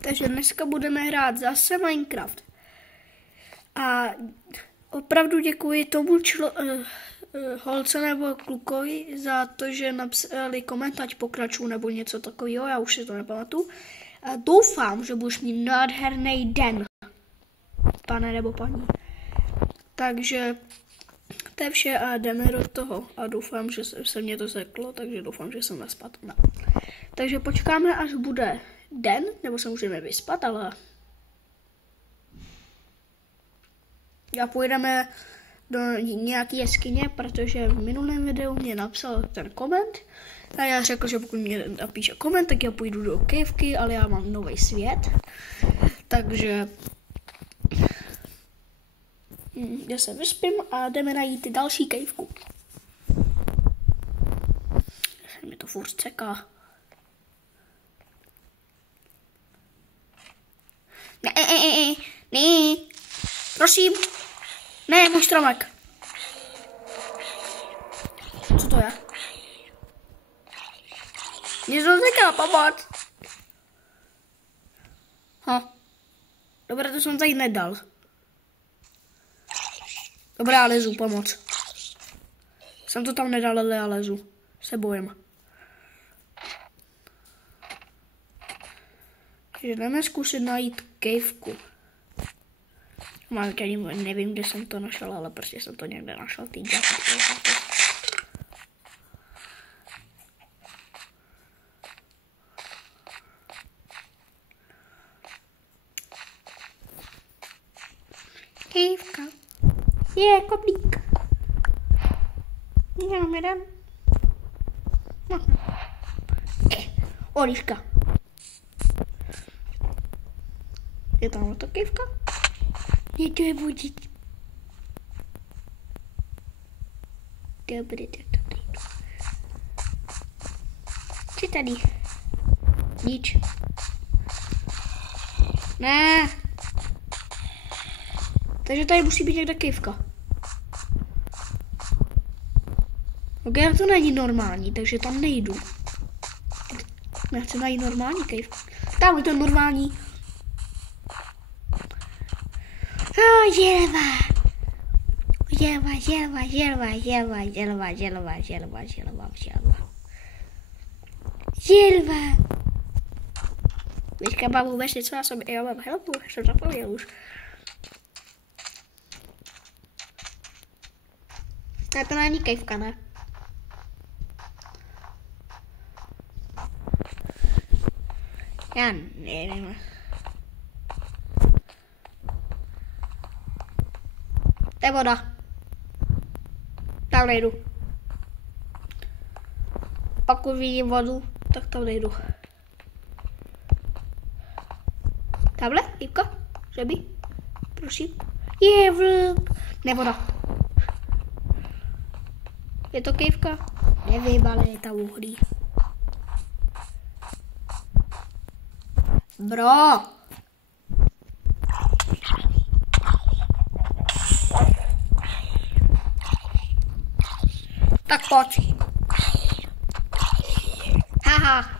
Takže dneska budeme hrát zase Minecraft. A opravdu děkuji tomu holce nebo klukovi za to, že napsali komentář pokračuju nebo něco takového, já už si to nepamatuju. A doufám, že budeš mít nádherný den, pane nebo paní. Takže to je vše a jdeme do toho. A doufám, že se mě to seklo, takže doufám, že jsem nespat. No. Takže počkáme, až bude den, nebo se můžeme vyspat, ale já půjdeme do nějaké jeskyně, protože v minulém videu mě napsal ten koment a já řekl, že pokud mě napíše koment, tak já půjdu do kejvky, ale já mám nový svět, takže já se vyspím a jdeme najít další kejvku. Mi to furt ceká. Ne, prosím. Ne, můj stromek. Co to je? Mě to teká, pomoct. Dobré, to jsem tady nedal. Dobrá, lezu, pomoc. Jsem to tam nedal, ale já lezu. Se bojím. Takže jdeme zkusit najít kejvku. Nevím, kde jsem to našel, ale prostě jsem to někde našel. Kejvka. Je, koblík. Jenom jeden. No. Oliška. Je tam to kejvka? Je to je vodit. Dobře, tak to jdu. Co tady? Nič. Ne. Takže tady musí být někde kejvka. Ok, to není normální, takže tam nejdu. Já chci najít normální kejvku. Tam je to normální. Želva. Víška, mám vůbec něco na sobě. Já mám helpu, jsem zapomněl už. To není kejvka, ne? Já nevím. To je voda. Tam nejdu. Pokud vidím vodu, tak tam nejdu. Tamhle, Jipka? Žeby? Prosím. Je vlk. Ne voda. Je to kejvka? Nevím, ale je tam uhlí. Bro. Tak pojď. Haha.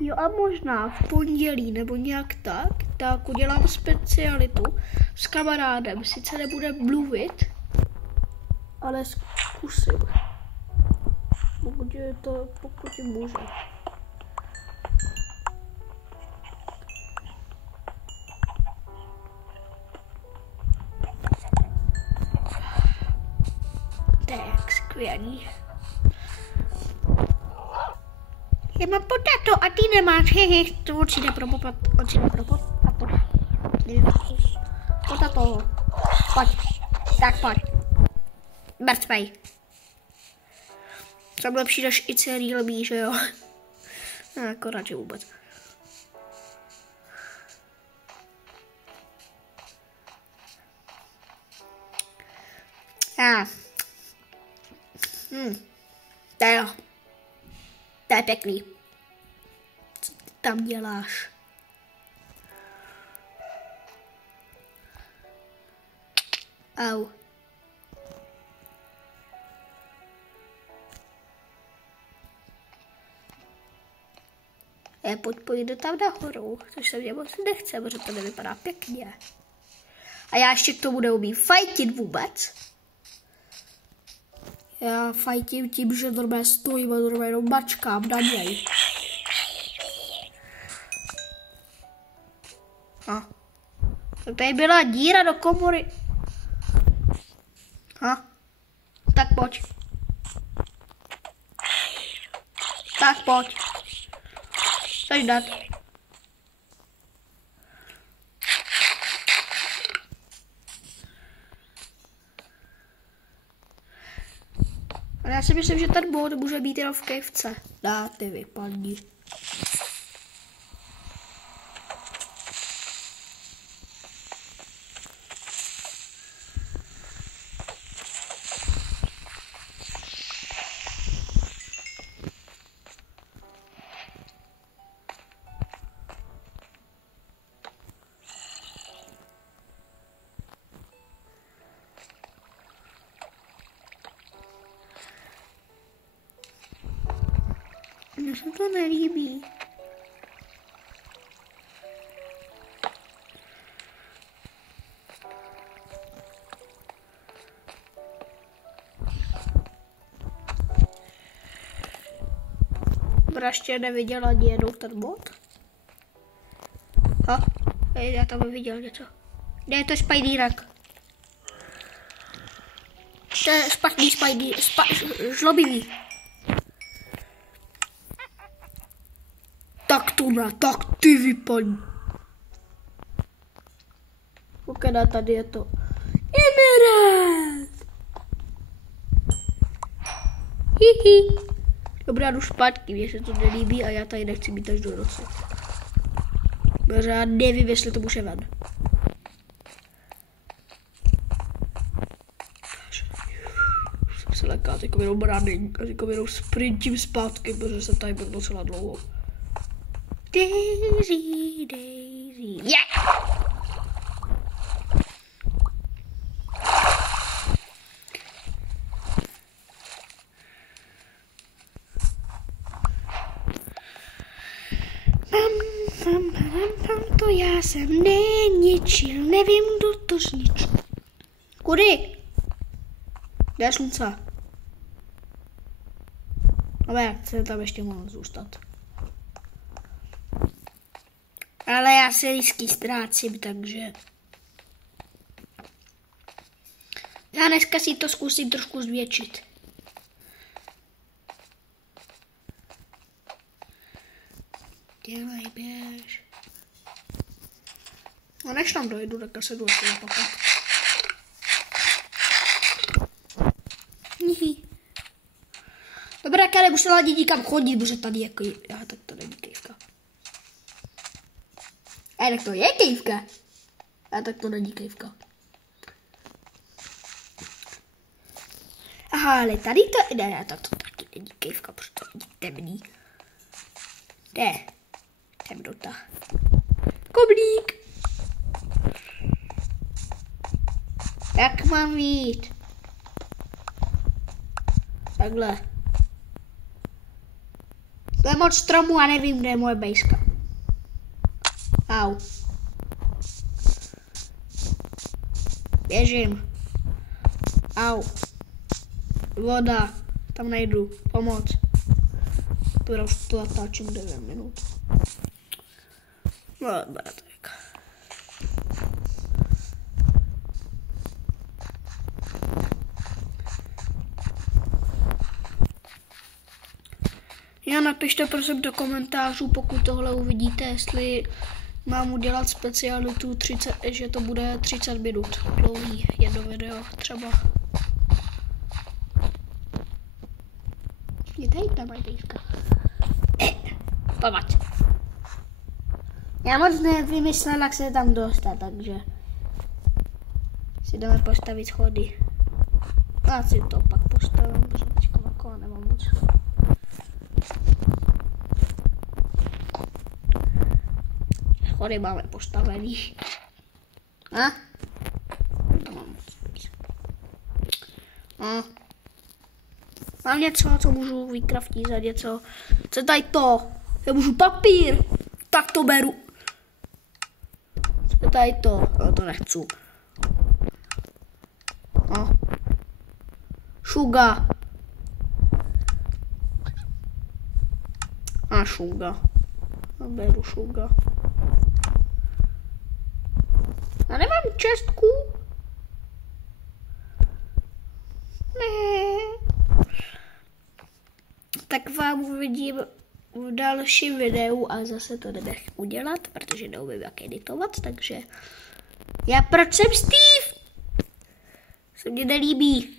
Jo a možná v pondělí nebo nějak tak udělám specialitu s kamarádem. Sice nebude mluvit, ale zkusím. Pokud může. Tak, skvělý. Já mám potato a ty nemáš, hehe, to určitě propopat. Potato. Pojď, tak pojď. Mrtvej. Jsem lepší než i celý lebí, že jo? Akorát, že vůbec. To jo. To je pěkný. Co ty tam děláš? Au. Pojdu tam nahoru, což se mě moc nechce, protože to nevypadá pěkně. A já ještě k tomu neumím fajtit vůbec. Já fajtím tím, že normálně stojím a normálně jenom mačkám na něj. Tady byla díra do komory. Tak pojď. Tak pojď. Chceš dát? Ale já si myslím, že ten bod může být jenom v kejvce. Dá, ty vypadni. Mně se to nelíbí. Ještě neviděla ani jednou ten bod. Já tam viděl něco. Kde je to špajdírak? To je špatný žlobivý. Tak tu ne, tak ty vypadni. Koukej, tady je to. Emerald. Hihi. Dobrá, jdu zpátky, mně se to nelíbí a já tady nechci být až do noci. Protože já nevím, jestli to může ven. Jsem se leká, teďko jenom braný, a teďko jenom sprintím zpátky, protože jsem tady byl docela dlouho. Daisy, Daisy, yeah! To já jsem neničil, nevím, kdo to zničil. Kudy? Kde je slunce? Ale já chci tam ještě mohl zůstat. Ale já se lísky ztrácím, takže... Já dneska si to zkusím trošku zvětšit. Dělej, běž. No než tam dojdu, tak se jdu ještě napakat. Dobrá, já nemusela ani nikam chodit, protože tady jako... tak to není kejvka. Tak to je kejvka. Tak to není kejvka. Aha, ale tady to... Ne, tak to taky není kejvka, protože to není temný. Ne, temnota. Koblík. Jak mám jít? Takhle. To je moc stromu a nevím, kde je moje bejska. Au. Běžím. Au. Voda. Tam nejdu. Pomoc. Už to natáčím 9 minut. No, dobrá, tak. Já napište prosím do komentářů, pokud tohle uvidíte, jestli mám udělat specialitu 30, že to bude 30 minut dlouhý jedno video třeba. Je tady ta majtejska. Pomoc. Já moc nevymyslel, jak se tam dostat, takže si jdeme postavit schody. Já si to pak postavím, protože teďka na kole nemám moc. Schody máme postavený. A? To mám moc. A? Mám něco, co můžu vykraftit za něco. Co je tady to? Já můžu papír. Tak to beru. Co je tady to? No to nechci. No. Šuga. A šuga. No, beru šuga. Já nemám čestku. Ne. Tak vám uvidím v dalším videu a zase to nebych udělat, protože neumím jak editovat, takže proč jsem Steve? Se mně nelíbí.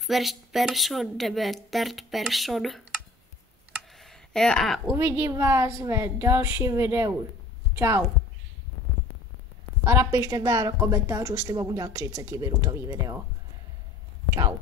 First person nebo third person. A uvidím vás ve dalším videu. Čau. A napište do komentářů, jestli mám udělat 30-minutový video. Čau.